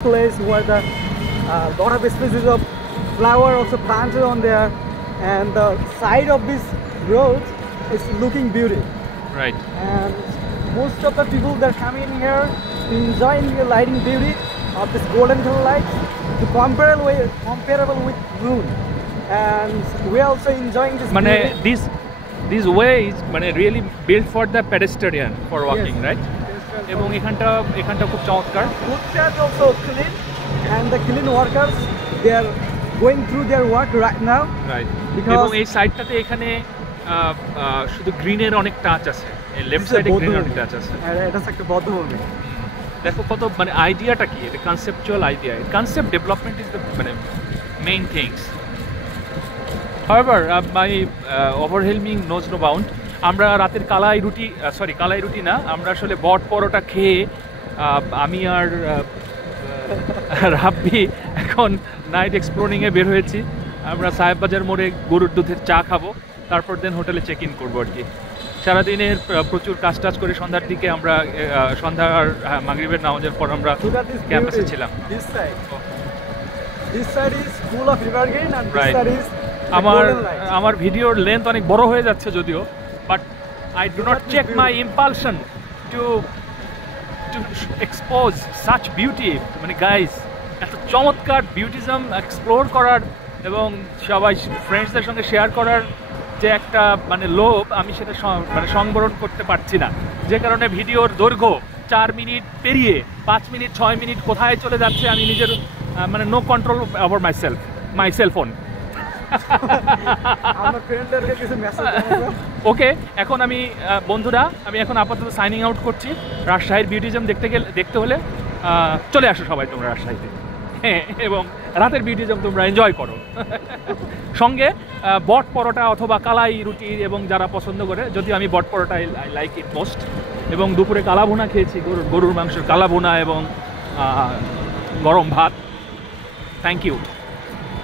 place where the lot of species of flower also planted on there, and the side of this road is looking beautiful. Right. And most of the people that come in here enjoying the lighting beauty of this golden color lights, comparable with moon. And we are also enjoying this. These ways really built for the pedestrian for walking, Yes. right? এবং এখানটা খুব চমৎকার। Footpath also clean, and the clean workers, they are going through their work right now. Right. Because এবং এই সাইডটাতে এখানে শুধু গ্রিনের অনেক টাচ আছে, এই লেফট সাইডে গ্রিনের অনেক টাচ আছে। এটা একটা বদ্ধভূমি। দেখো কত আইডিয়াটা কি, এটা conceptual idea, concept development is the main things. However, my overwhelming knows no bound. আমরা রাতের কালাই রুটি না, আমরা আসলে বট পরোটা খেয়ে আমি আর রাব্বি এখন নাইট এক্সপ্লোরিংয়ে বের হয়েছি। আমরা সাহেব বাজার মোড়ে গরুর দুধের চা খাবো, তারপর দেন হোটেলে চেক ইন করবো আর কি। সারাদিনের প্রচুর কাজ টাজ করে সন্ধ্যার দিকে আমরা সন্ধ্যার মাগরিবের নামাজের পর আমরা ক্যাম্পাসে ছিলাম। This side is full of evergreen and this side is আমার ভিডিওর লেন্থ অনেক বড় হয়ে যাচ্ছে যদিও, but I do not check my impulsion to expose such beauty. Guys, এত চমৎকার বিউটিজম এক্সপ্লোর করার এবং সবাই ফ্রেন্ডসদের সঙ্গে শেয়ার করার যে একটা লোভ, আমি সেটা সংবরণ করতে পারছি না, যে কারণে ভিডিওর দৈর্ঘ্য 4 মিনিট পেরিয়ে 5 মিনিট 6 মিনিট কোথায় চলে যাচ্ছে আমি নিজের no control over my cellphone. Okay, এখন আমি বন্ধুরা, আমি এখন আপাতত সাইনিং আউট করছি। রাজশাহীর বিউটিজম দেখতে হলে চলে আসো সবাই তোমরা রাজশাহীতে, হ্যাঁ, এবং রাতের বিউটিজম তোমরা এনজয় করো। সঙ্গে বট পরোটা অথবা কালাই রুটি, এবং যারা পছন্দ করে, যদিও আমি বট পরোটা আই লাইক ইট মোস্ট, এবং দুপুরে কালাভুনা খেয়েছি, গরুর মাংসের কালাভুনা এবং গরম ভাত। Thank you.